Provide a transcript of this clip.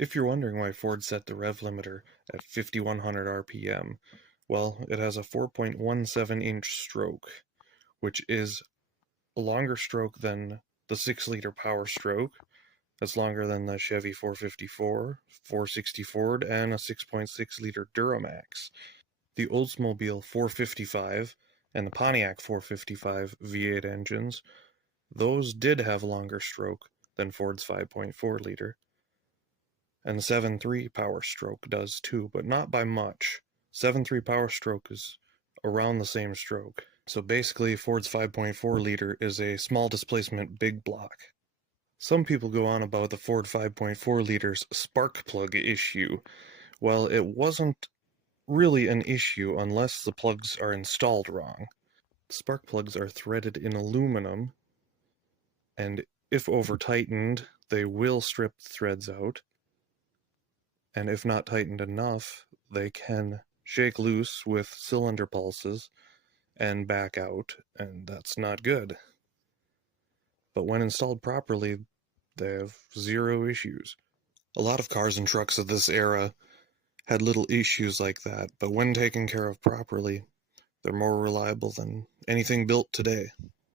If you're wondering why Ford set the rev limiter at 5100 RPM, well, it has a 4.17-inch stroke, which is a longer stroke than the 6-liter Power Stroke. That's longer than the Chevy 454, 460 Ford, and a 6.6-liter Duramax. The Oldsmobile 455 and the Pontiac 455 V8 engines, those did have a longer stroke than Ford's 5.4-liter. And the 7.3 Power Stroke does too, but not by much. 7.3 Power Stroke is around the same stroke. So basically, Ford's 5.4-liter is a small displacement big block. Some people go on about the Ford 5.4-liter's spark plug issue. Well, it wasn't really an issue unless the plugs are installed wrong. Spark plugs are threaded in aluminum, and if over-tightened, they will strip the threads out. And if not tightened enough, they can shake loose with cylinder pulses and back out, and that's not good. But when installed properly, they have zero issues. A lot of cars and trucks of this era had little issues like that, but when taken care of properly, they're more reliable than anything built today.